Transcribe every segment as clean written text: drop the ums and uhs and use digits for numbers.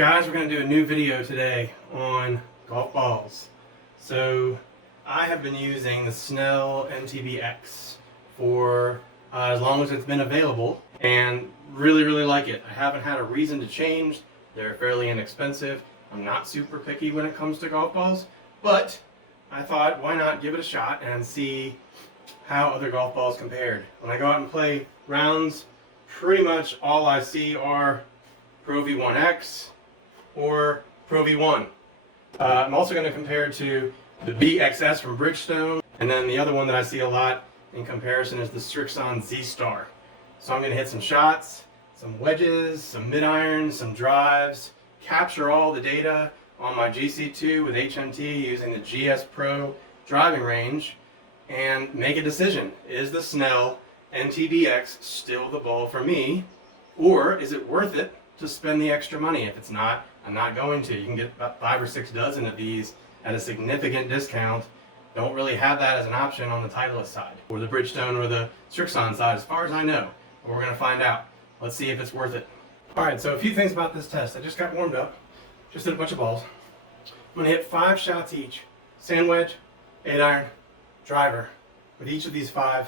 guys, we're going to do a new video today on golf balls. So I have been using the Snell MTB-X for as long as it's been available and really like it. I haven't had a reason to change. They're fairly inexpensive. I'm not super picky when it comes to golf balls, but I thought why not give it a shot and see how other golf balls compared. When I go out and play rounds, pretty much all I see are ProV1x or ProV1. I'm also going to compare to the BXS from Bridgestone, and then the other one that I see a lot in comparison is the Srixon Z Star. So I'm going to hit some shots, some wedges, some mid-irons, some drives, capture all the data on my GC2 with HMT using the GS Pro driving range, and make a decision. Is the Snell MTB-X still the ball for me, or is it worth it to spend the extra money? If it's not, I'm not going to. You can get about 5 or 6 dozen of these at a significant discount. Don't really have that as an option on the Titleist side, or the Bridgestone or the Srixon side, as far as I know. But we're going to find out. Let's see if it's worth it. Alright, so a few things about this test. I just got warmed up. Just hit a bunch of balls. I'm going to hit 5 shots each. Sand wedge, 8-iron, driver, with each of these 5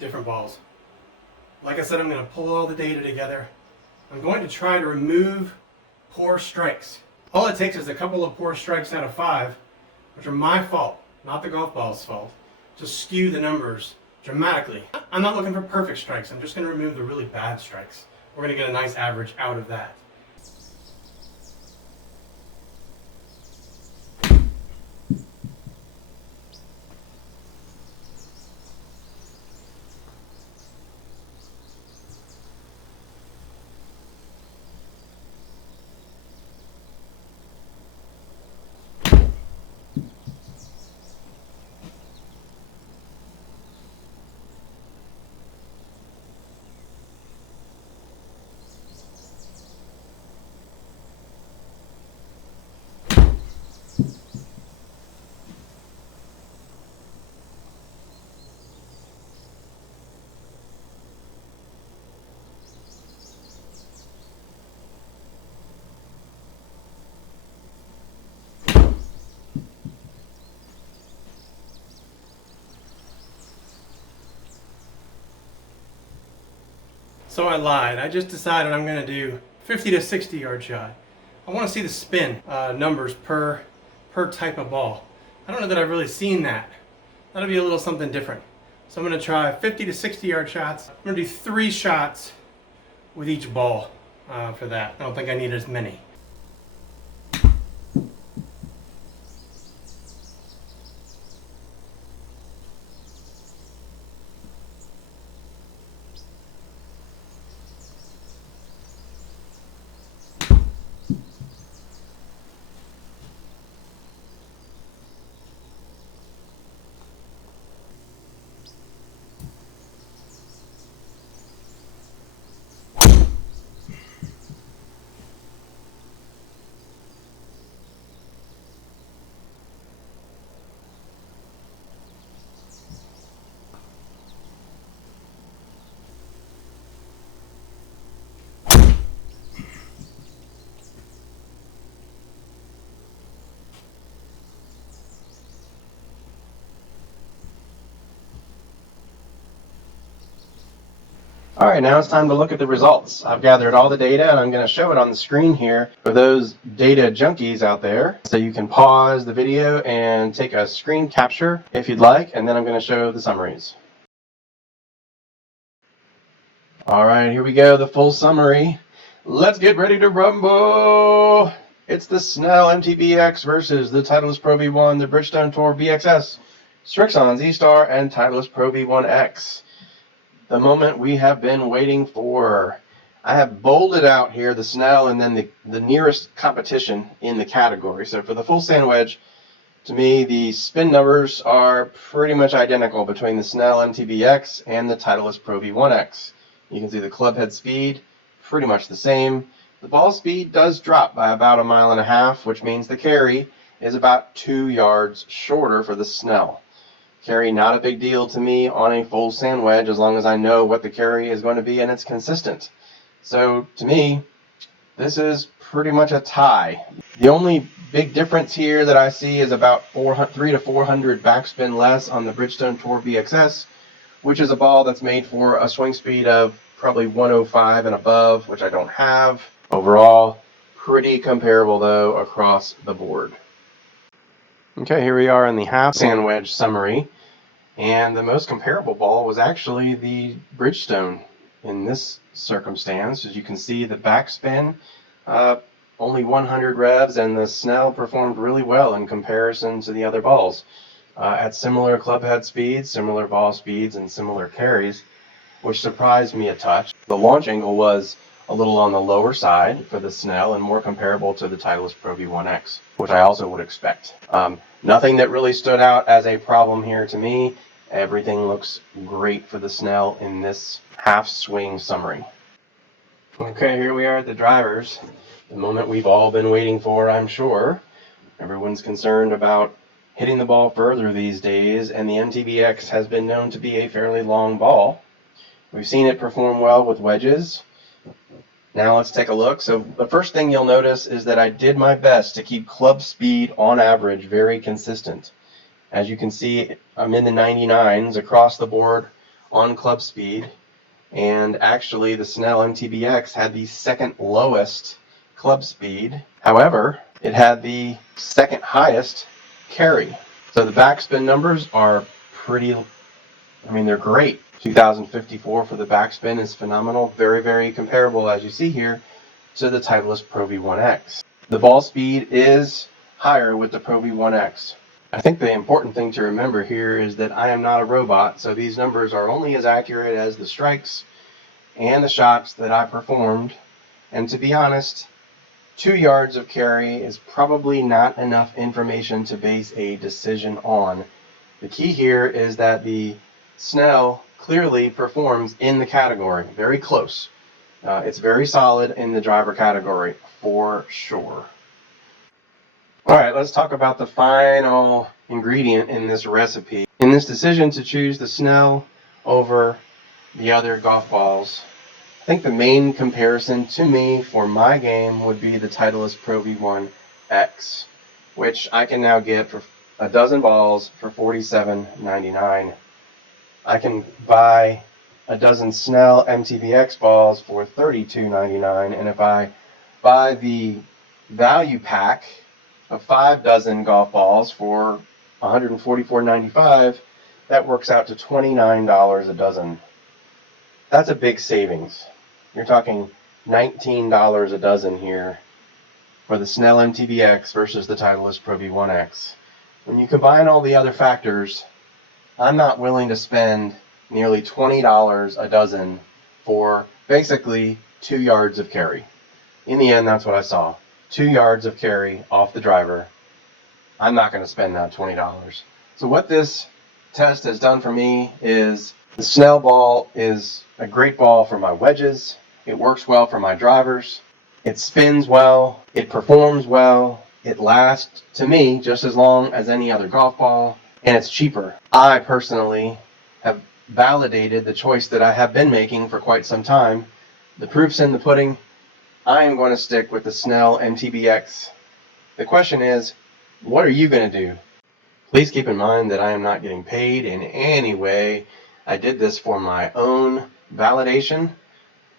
different balls. Like I said, I'm going to pull all the data together. I'm going to try to remove poor strikes. All it takes is a couple of poor strikes out of 5, which are my fault, not the golf ball's fault, to skew the numbers dramatically. I'm not looking for perfect strikes. I'm just going to remove the really bad strikes. We're going to get a nice average out of that. So I lied. I just decided I'm going to do 50 to 60 yard shot. I want to see the spin numbers per type of ball. I don't know that I've really seen that. That'll be a little something different. So I'm going to try 50 to 60 yard shots. I'm going to do 3 shots with each ball for that. I don't think I need as many. Alright, now it's time to look at the results. I've gathered all the data and I'm going to show it on the screen here for those data junkies out there. So you can pause the video and take a screen capture if you'd like, and then I'm going to show the summaries. Alright, here we go, the full summary. Let's get ready to rumble! It's the Snell MTB-X versus the Titleist ProV1, the Bridgestone Tour B XS, Srixon Z Star, and Titleist ProV1x. The moment we have been waiting for. I have bolded out here the Snell and then the nearest competition in the category. So for the full sand wedge, to me the spin numbers are pretty much identical between the Snell MTB-X and the Titleist ProV1x. You can see the club head speed, pretty much the same. The ball speed does drop by about 1.5 miles, which means the carry is about 2 yards shorter for the Snell. Carry not a big deal to me on a full sand wedge as long as I know what the carry is going to be and it's consistent. So to me, this is pretty much a tie. The only big difference here that I see is about 300 to 400 backspin less on the Bridgestone Tour B XS, which is a ball that's made for a swing speed of probably 105 and above, which I don't have. Overall, pretty comparable though across the board. Okay, here we are in the half sand wedge summary, and the most comparable ball was actually the Bridgestone in this circumstance. As you can see, the backspin, only 100 revs, and the Snell performed really well in comparison to the other balls. At similar club head speeds, similar ball speeds, and similar carries, which surprised me a touch. The launch angle was a little on the lower side for the Snell and more comparable to the Titleist ProV1x, which I also would expect. Nothing that really stood out as a problem here to me. Everything looks great for the Snell in this half swing summary. Okay, here we are at the drivers. The moment we've all been waiting for, I'm sure. Everyone's concerned about hitting the ball further these days, and the MTB-X has been known to be a fairly long ball. We've seen it perform well with wedges. Now let's take a look. So the first thing you'll notice is that I did my best to keep club speed on average very consistent. As you can see, I'm in the 99s across the board on club speed, and actually the Snell MTB-X had the second lowest club speed. However, it had the second highest carry. So the backspin numbers are they're great. 2054 for the backspin is phenomenal. Very, very comparable, as you see here, to the Titleist ProV1x. The ball speed is higher with the ProV1x. I think the important thing to remember here is that I am not a robot, so these numbers are only as accurate as the strikes and the shots that I performed. And to be honest, 2 yards of carry is probably not enough information to base a decision on. The key here is that the Snell clearly performs in the category, very close. It's very solid in the driver category for sure. All right, let's talk about the final ingredient in this recipe. In this decision to choose the Snell over the other golf balls, I think the main comparison to me for my game would be the Titleist ProV1x, which I can now get for a dozen balls for $47.99. I can buy a dozen Snell MTB-X balls for $32.99, and if I buy the value pack of 5 dozen golf balls for $144.95, that works out to $29 a dozen. That's a big savings. You're talking $19 a dozen here for the Snell MTB-X versus the Titleist ProV1x. When you combine all the other factors, I'm not willing to spend nearly $20 a dozen for basically 2 yards of carry. In the end, that's what I saw. 2 yards of carry off the driver. I'm not going to spend that $20. So what this test has done for me is the Snell ball is a great ball for my wedges. It works well for my drivers. It spins well. It performs well. It lasts, to me, just as long as any other golf ball. And it's cheaper. I personally have validated the choice that I have been making for quite some time. The proof's in the pudding. I am going to stick with the Snell MTB-X. The question is, what are you going to do? Please keep in mind that I am not getting paid in any way. I did this for my own validation.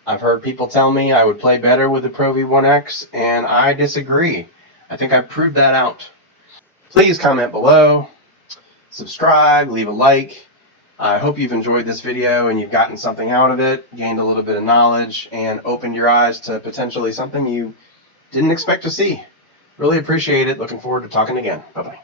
I've heard people tell me I would play better with the ProV1x, and I disagree. I think I've proved that out. Please comment below. Subscribe, leave a like. I hope you've enjoyed this video and you've gotten something out of it, gained a little bit of knowledge, and opened your eyes to potentially something you didn't expect to see. Really appreciate it. Looking forward to talking again. Bye-bye.